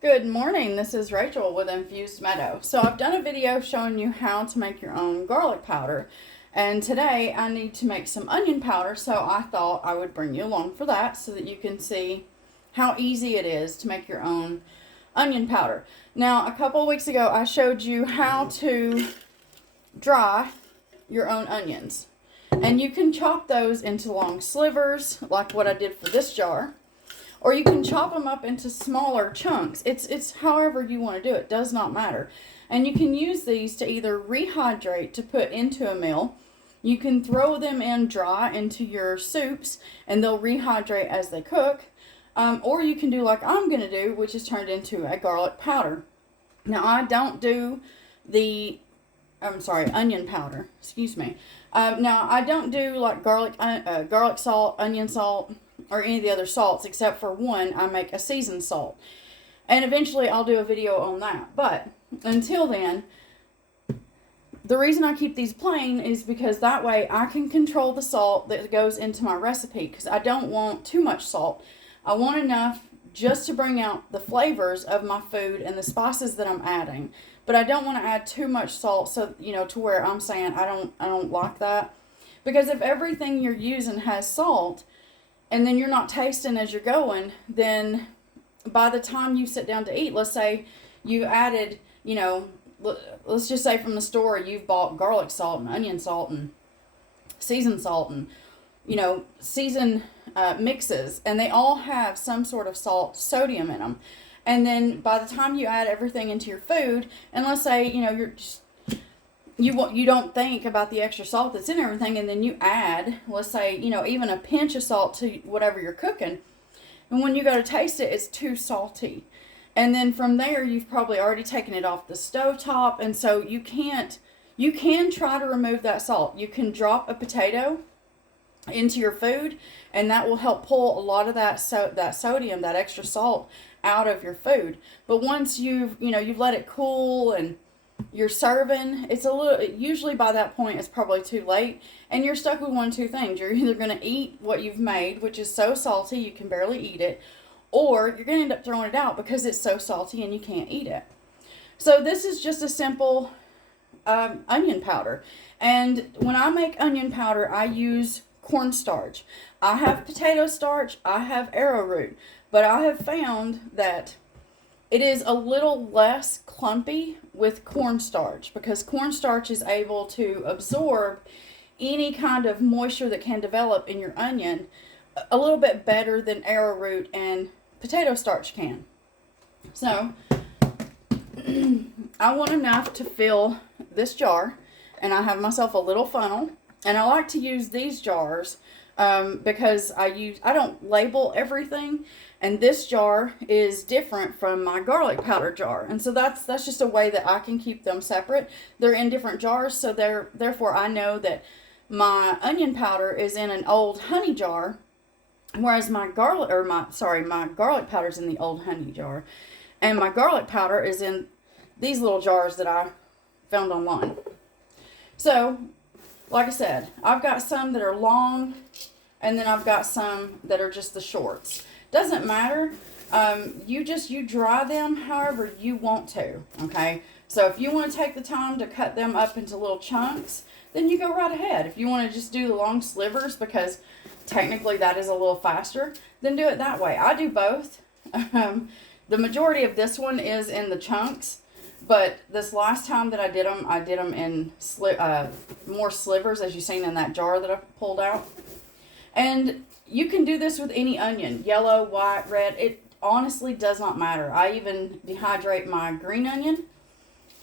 Good morning, this is Rachel with Infused Meadow. So I've done a video showing you how to make your own garlic powder. And today I need to make some onion powder, so I thought I would bring you along for that so that you can see how easy it is to make your own onion powder. Now, a couple of weeks ago I showed you how to dry your own onions. And you can chop those into long slivers, like what I did for this jar. Or you can chop them up into smaller chunks. It's however you want to do it. Does not matter. And you can use these to either rehydrate to put into a meal. You can throw them in dry into your soups and they'll rehydrate as they cook. Or you can do like I'm going to do, which is turned into a garlic powder. Now I don't do onion powder. Excuse me. Now I don't do like garlic salt, onion salt, or any of the other salts except for one. I make a seasoned salt, and eventually I'll do a video on that. But until then, the reason I keep these plain is because that way I can control the salt that goes into my recipe, because I don't want too much salt. I want enough just to bring out the flavors of my food and the spices that I'm adding, but I don't want to add too much salt, so to where I'm saying I don't like that. Because if everything you're using has salt and then you're not tasting as you're going, then by the time you sit down to eat, let's say you added, let's just say from the store you've bought garlic salt and onion salt and seasoned salt and, seasoned mixes, and they all have some sort of sodium in them. And then by the time you add everything into your food, and let's say, you don't think about the extra salt that's in everything, and then you add, let's say, even a pinch of salt to whatever you're cooking, and when you go to taste it, it's too salty. And then from there, you've probably already taken it off the stovetop, and so you can try to remove that salt. You can drop a potato into your food, and that will help pull a lot of that sodium, that extra salt, out of your food. But once you've let it cool and you're serving, usually by that point it's probably too late, and you're stuck with one of two things. You're either going to eat what you've made, which is so salty you can barely eat it, or you're going to end up throwing it out because it's so salty and you can't eat it. So this is just a simple onion powder. And when I make onion powder, I use cornstarch. I have potato starch, I have arrowroot, but I have found that it is a little less clumpy with cornstarch, because cornstarch is able to absorb any kind of moisture that can develop in your onion a little bit better than arrowroot and potato starch can. So I want enough to fill this jar, and I have myself a little funnel, and I like to use these jars because I don't label everything, and this jar is different from my garlic powder jar, and so that's just a way that I can keep them separate. They're in different jars, so therefore I know that my onion powder is in an old honey jar, whereas my garlic powder's in the old honey jar, and my garlic powder is in these little jars that I found online. So, like I said, I've got some that are long, and then I've got some that are just the shorts. Doesn't matter. You dry them however you want to, okay? So if you want to take the time to cut them up into little chunks, then you go right ahead. If you want to just do the long slivers, because technically that is a little faster, then do it that way. I do both. The majority of this one is in the chunks, but this last time that I did them in more slivers, as you've seen in that jar that I pulled out. And you can do this with any onion, yellow, white, red. It honestly does not matter. I even dehydrate my green onion,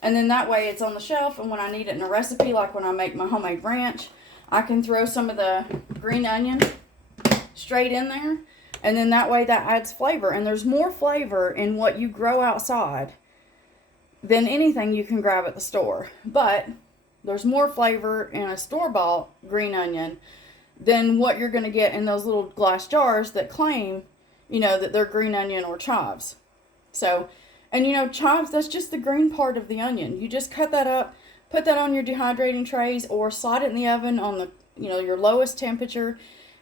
and then that way it's on the shelf, and when I need it in a recipe, like when I make my homemade ranch, I can throw some of the green onion straight in there, and then that way that adds flavor. And there's more flavor in what you grow outside than anything you can grab at the store. But there's more flavor in a store-bought green onion than what you're going to get in those little glass jars that claim, that they're green onion or chives. So, and chives, that's just the green part of the onion. You just cut that up, put that on your dehydrating trays, or slide it in the oven on the, your lowest temperature,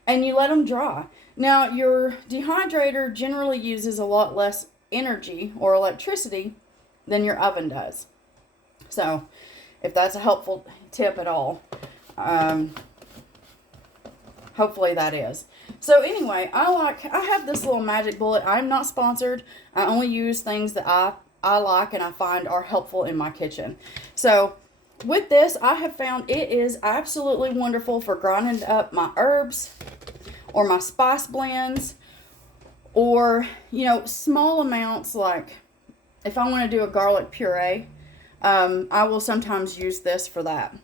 and you let them dry. Now, your dehydrator generally uses a lot less energy or electricity than your oven does. So if that's a helpful tip at all, hopefully that is. So anyway, I have this little magic bullet. I'm not sponsored. I only use things that I like and I find are helpful in my kitchen. So with this, I have found it is absolutely wonderful for grinding up my herbs or my spice blends, or, you know, small amounts, like if I want to do a garlic puree, I will sometimes use this for that.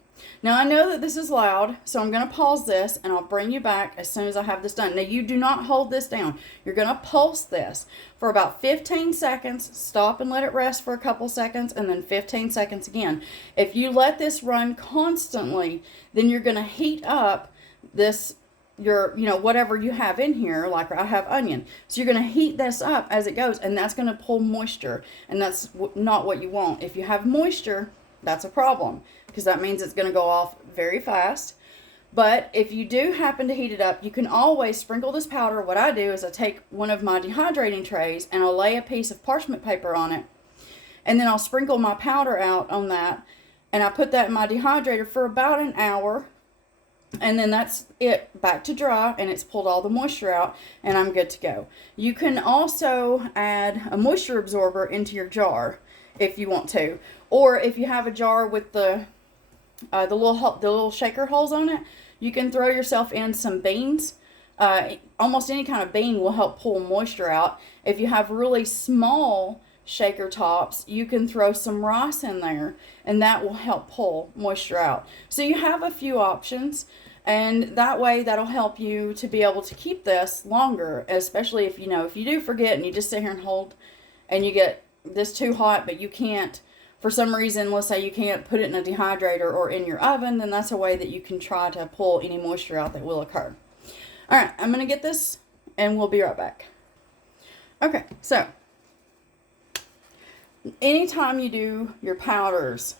Now, I know that this is loud, so I'm going to pause this, and I'll bring you back as soon as I have this done. Now, you do not hold this down. You're going to pulse this for about 15 seconds, stop and let it rest for a couple seconds, and then 15 seconds again. If you let this run constantly, then you're going to heat up this, you know, whatever you have in here, like I have onion. So you're going to heat this up as it goes, and that's going to pull moisture, and that's not what you want. If you have moisture, that's a problem, because that means it's going to go off very fast. But if you do happen to heat it up, you can always sprinkle this powder. What I do is I take one of my dehydrating trays and I'll lay a piece of parchment paper on it, and then I'll sprinkle my powder out on that, and I put that in my dehydrator for about an hour, and then that's it, back to dry, and it's pulled all the moisture out, and I'm good to go. You can also add a moisture absorber into your jar if you want to, or if you have a jar with the little shaker holes on it, you can throw yourself in some beans. Almost any kind of bean will help pull moisture out. If you have really small shaker tops, you can throw some rice in there, and that will help pull moisture out. So you have a few options, and that way that'll help you to be able to keep this longer, especially if you do forget and you just sit here and hold, and you get this too hot, but you can't, for some reason, let's say you can't put it in a dehydrator or in your oven, then that's a way that you can try to pull any moisture out that will occur. All right, I'm going to get this, and we'll be right back. Okay, so anytime you do your powders,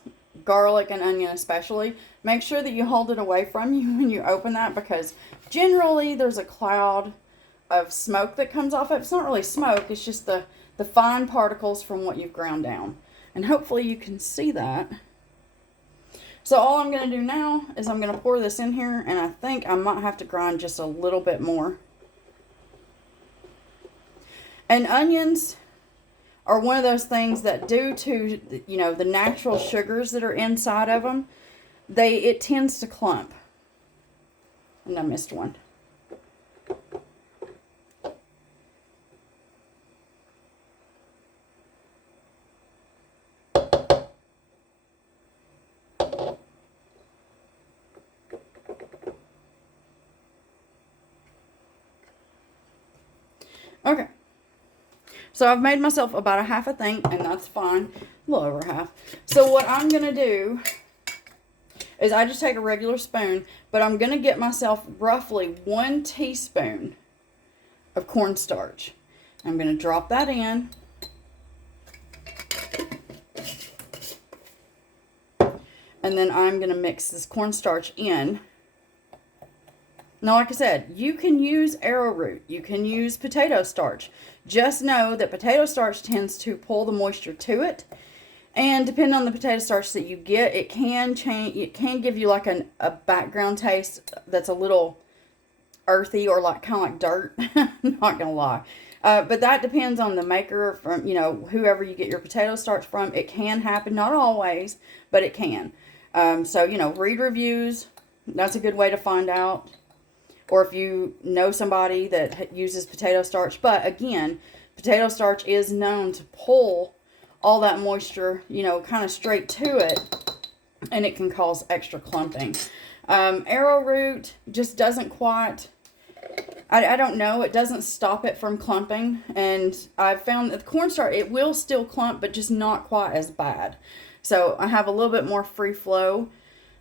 garlic and onion especially, make sure that you hold it away from you when you open that, because generally there's a cloud of smoke that comes off it. It's not really smoke, it's just the fine particles from what you've ground down. And hopefully you can see that. So all I'm going to do now is I'm going to pour this in here, and I think I might have to grind just a little bit more. And onions are one of those things that, due to, the natural sugars that are inside of them, it tends to clump. And I missed one. Okay, so I've made myself about a half a thing, and that's fine, a little over half. So what I'm going to do is I just take a regular spoon, but I'm going to get myself roughly 1 teaspoon of cornstarch. I'm going to drop that in. And then I'm going to mix this cornstarch in. Now, like I said, you can use arrowroot. You can use potato starch. Just know that potato starch tends to pull the moisture to it. And depending on the potato starch that you get, it can change. It can give you like a background taste that's a little earthy, or like kind of like dirt. Not gonna lie. But that depends on the maker, from whoever you get your potato starch from. It can happen, not always, but it can. So read reviews. That's a good way to find out. Or if you know somebody that uses potato starch. But again, potato starch is known to pull all that moisture, kind of straight to it, and it can cause extra clumping. Arrowroot just doesn't quite, I don't know, it doesn't stop it from clumping. And I've found that the cornstarch, it will still clump, but just not quite as bad. So I have a little bit more free flow.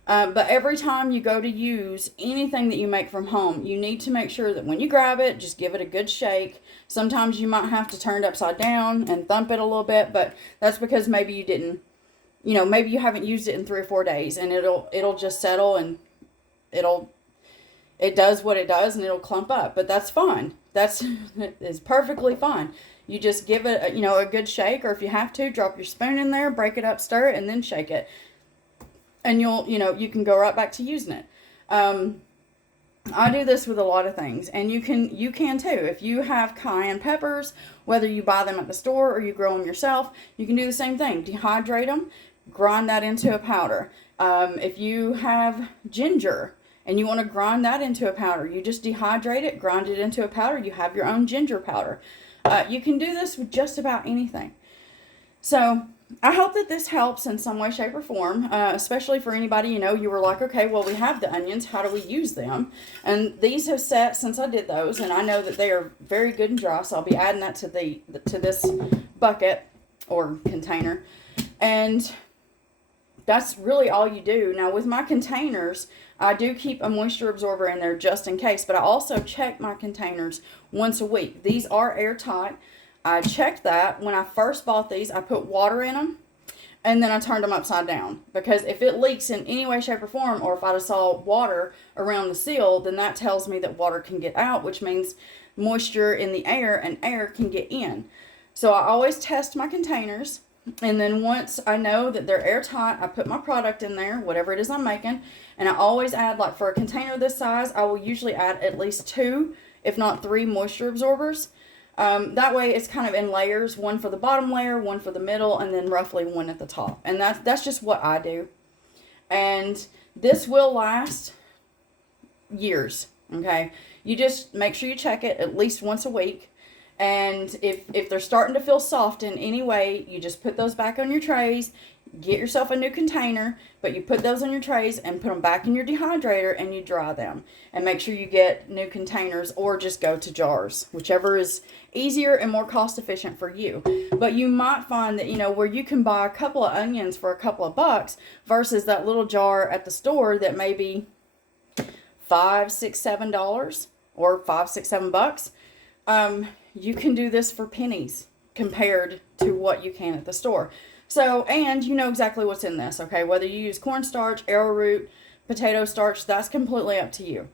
But every time you go to use anything that you make from home, you need to make sure that when you grab it, just give it a good shake. Sometimes you might have to turn it upside down and thump it a little bit, but that's because maybe you didn't, maybe you haven't used it in 3 or 4 days, and it'll just settle, and it does what it does, and it'll clump up. But that's fine. It's perfectly fine. You just give it, a good shake, or if you have to, drop your spoon in there, break it up, stir it, and then shake it. And you can go right back to using it. I do this with a lot of things, and you can too. If you have cayenne peppers, whether you buy them at the store or you grow them yourself, you can do the same thing. Dehydrate them, grind that into a powder. If you have ginger and you want to grind that into a powder, you just dehydrate it, grind it into a powder. You have your own ginger powder. You can do this with just about anything. So I hope that this helps in some way, shape, or form, especially for anybody, you were like, okay, well, we have the onions. How do we use them? And these have set since I did those, and I know that they are very good and dry, so I'll be adding that to this bucket or container. And that's really all you do. Now, with my containers, I do keep a moisture absorber in there just in case, but I also check my containers once a week. These are airtight. I checked that. When I first bought these, I put water in them, and then I turned them upside down. Because if it leaks in any way, shape, or form, or if I saw water around the seal, then that tells me that water can get out, which means moisture in the air and air can get in. So I always test my containers, and then once I know that they're airtight, I put my product in there, whatever it is I'm making, and I always add, like for a container this size, I will usually add at least 2, if not 3 moisture absorbers. That way it's kind of in layers, one for the bottom layer, one for the middle, and then roughly one at the top. And that's just what I do. And this will last years, okay? You just make sure you check it at least once a week. And if they're starting to feel soft in any way, you just put those back on your trays, get yourself a new container, but you put those on your trays and put them back in your dehydrator and you dry them. And make sure you get new containers or just go to jars, whichever is easier and more cost efficient for you. But you might find that, where you can buy a couple of onions for a couple of bucks versus that little jar at the store that may be $5, $6, $7 or $5, $6, $7. You can do this for pennies compared to what you can at the store. So, and you know exactly what's in this, okay? Whether you use cornstarch, arrowroot, potato starch, that's completely up to you.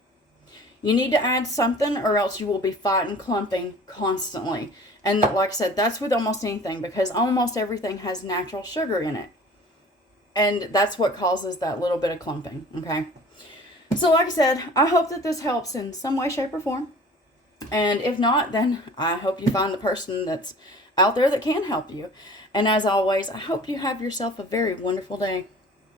You need to add something or else you will be fighting clumping constantly. And like I said, that's with almost anything because almost everything has natural sugar in it. And that's what causes that little bit of clumping, okay? So like I said, I hope that this helps in some way, shape, or form. And if not, then I hope you find the person that's out there that can help you. And as always, I hope you have yourself a very wonderful day.